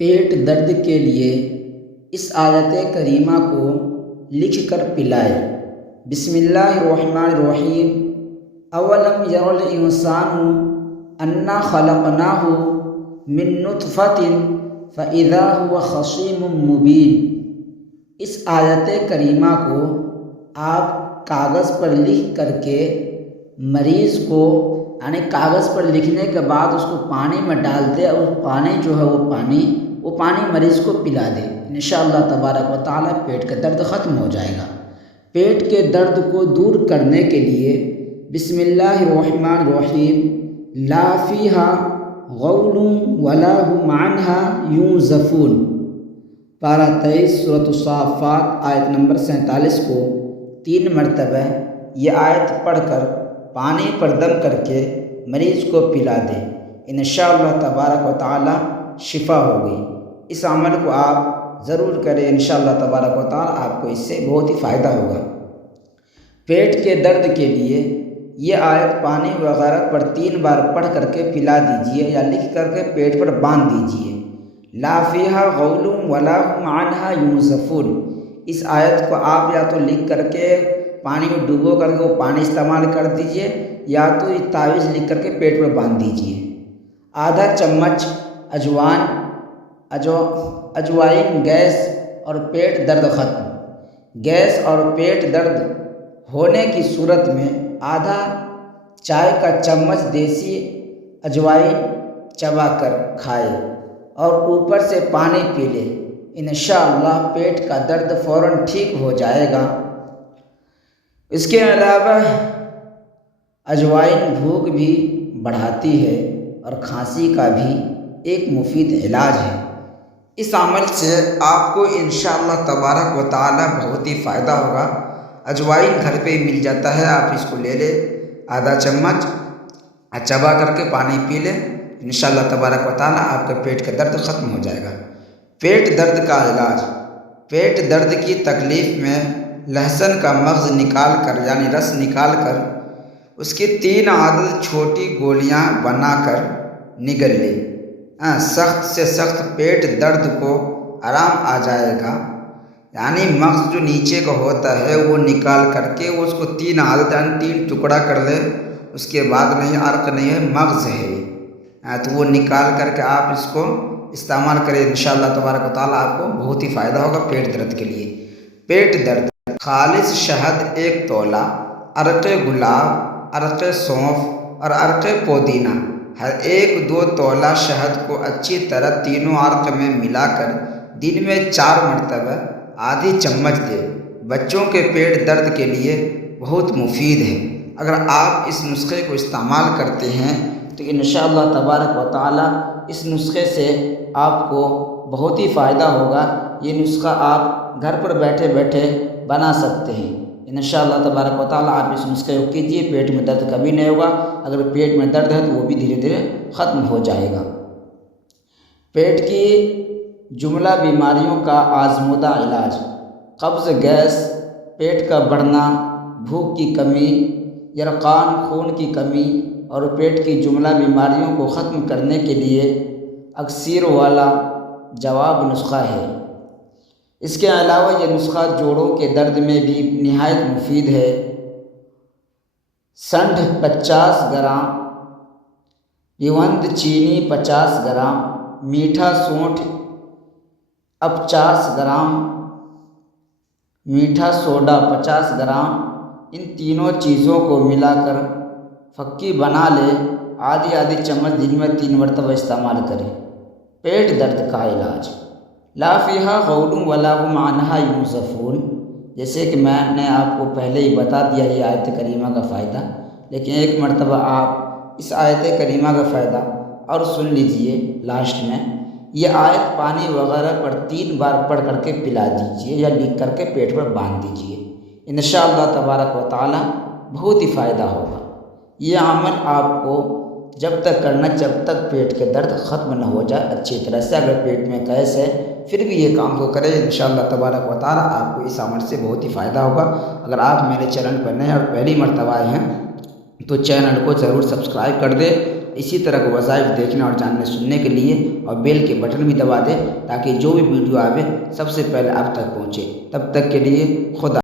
پیٹ درد کے لیے اس آیت کریمہ کو لکھ کر پلائے۔ بسم اللہ الرحمن الرحیم۔ اولم یر الانسان انا خلقناہ من نطفۃ فاذا هو خصیم مبین۔ اس آیت کریمہ کو آپ کاغذ پر لکھ کر کے مریض کو یعنی کاغذ پر لکھنے کے بعد اس کو پانی میں ڈال دے اور پانی جو ہے وہ پانی مریض کو پلا دے، انشاءاللہ تبارک و تعالیٰ پیٹ کا درد ختم ہو جائے گا۔ پیٹ کے درد کو دور کرنے کے لیے بسم اللہ الرحمن الرحیم لا فیہا غول ولا هم عنہا ینزفون، پارہ 23 سورۃ الصافات آیت نمبر 47 کو 3 مرتبہ یہ آیت پڑھ کر پانی پر دم کر کے مریض کو پلا دیں، انشاءاللہ تبارک و تعالی شفا ہوگی۔ اس عمل کو آپ ضرور کریں، انشاءاللہ تبارک و تعالی آپ کو اس سے بہت ہی فائدہ ہوگا۔ پیٹ کے درد کے لیے یہ آیت پانی وغیرہ پر 3 بار پڑھ کر کے پلا دیجئے یا لکھ کر کے پیٹ پر باندھ دیجئے۔ لا فیہا غول ولا هم عنہا ینزفون، اس آیت کو آپ یا تو لکھ کر کے پانی میں ڈبو کر کے وہ پانی استعمال کر دیجئے یا تو یہ تعویذ لکھ کر کے پیٹ پر باندھ دیجئے۔ آدھا چمچ اجوائن گیس اور پیٹ درد ختم۔ گیس اور پیٹ درد ہونے کی صورت میں آدھا چائے کا چمچ دیسی اجوائن چبا کر کھائے اور اوپر سے پانی پی لے، انشاءاللہ پیٹ کا درد فوراً ٹھیک ہو جائے گا۔ اس کے علاوہ اجوائن بھوک بھی بڑھاتی ہے اور کھانسی کا بھی ایک مفید علاج ہے۔ اس عمل سے آپ کو انشاءاللہ تبارک و تعالی بہت ہی فائدہ ہوگا۔ اجوائن گھر پہ ہی مل جاتا ہے، آپ اس کو لے لیں، آدھا چمچ چبا کر کے پانی پی لیں، انشاءاللہ تبارک و تعالی آپ کے پیٹ کا درد ختم ہو جائے گا۔ پیٹ درد کا علاج۔ پیٹ درد کی تکلیف میں لہسن کا مغز نکال کر یعنی رس نکال کر اس کی 3 عدد چھوٹی گولیاں بنا کر نگل لے۔ سخت سے سخت پیٹ درد کو آرام آ جائے گا، یعنی مغز جو نیچے کا ہوتا ہے وہ نکال کر کے اس کو 3 عدد یعنی 3 ٹکڑا کر لے، اس کے بعد نہیں عرق نہیں ہے مغز ہے، تو وہ نکال کر کے آپ اس کو استعمال کریں، انشاءاللہ تبارک و تعالیٰ آپ کو بہت ہی فائدہ ہوگا پیٹ درد کے لیے۔ پیٹ درد خالص شہد 1 تولہ، عرق گلاب، عرق سونف اور عرق پودینہ، ہر 1-2 تولہ شہد کو اچھی طرح تینوں عرق میں ملا کر دن میں 4 مرتبہ آدھی چمچ دے۔ بچوں کے پیٹ درد کے لیے بہت مفید ہے۔ اگر آپ اس نسخے کو استعمال کرتے ہیں تو انشاءاللہ تبارک و تعالی اس نسخے سے آپ کو بہت ہی فائدہ ہوگا۔ یہ نسخہ آپ گھر پر بیٹھے بیٹھے بنا سکتے ہیں، انشاءاللہ تبارک و تعالی آپ اس نسخے کو کیجیے، پیٹ میں درد کبھی نہیں ہوگا۔ اگر پیٹ میں درد ہے تو وہ بھی دھیرے دھیرے ختم ہو جائے گا۔ پیٹ کی جملہ بیماریوں کا آزمودہ علاج۔ قبض، گیس، پیٹ کا بڑھنا، بھوک کی کمی، یرقان خون کی کمی اور پیٹ کی جملہ بیماریوں کو ختم کرنے کے لیے اکسیر والا جواب نسخہ ہے۔ اس کے علاوہ یہ نسخہ جوڑوں کے درد میں بھی نہایت مفید ہے۔ سنڈھ 50 گرام، پیوند چینی 50 گرام، میٹھا سونٹھ 50 گرام، میٹھا سوڈا 50 گرام، ان تینوں چیزوں کو ملا کر پھکی بنا لے، آدھی چمچ دن میں 3 مرتبہ استعمال کریں۔ پیٹ درد کا علاج۔ لا فیہا غول ولا هم عنہا ینزفون، جیسے کہ میں نے آپ کو پہلے ہی بتا دیا یہ آیت کریمہ کا فائدہ، لیکن ایک مرتبہ آپ اس آیت کریمہ کا فائدہ اور سن لیجئے۔ لاسٹ میں یہ آیت پانی وغیرہ پر 3 بار پڑھ کر کے پلا دیجئے یا لکھ کر کے پیٹ پر باندھ دیجئے، انشاءاللہ تبارک و تعالی بہت ہی فائدہ ہوگا۔ یہ عمل آپ کو جب تک کرنا جب تک پیٹ کے درد ختم نہ ہو جائے اچھی طرح سے۔ اگر پیٹ میں گیس ہے پھر بھی یہ کام کو کریں، انشاءاللہ تبارک و تعالی آپ کو اس عمل سے بہت ہی فائدہ ہوگا۔ اگر آپ میرے چینل پر نئے اور پہلی مرتبہ آئے ہیں تو چینل کو ضرور سبسکرائب کر دیں۔ اسی طرح کے وظائف دیکھنے اور جاننے سننے کے لیے اور بیل کے بٹن بھی دبا دیں تاکہ جو بھی ویڈیو آوے سب سے پہلے آپ تک پہنچے۔ تب تک کے لیے خدا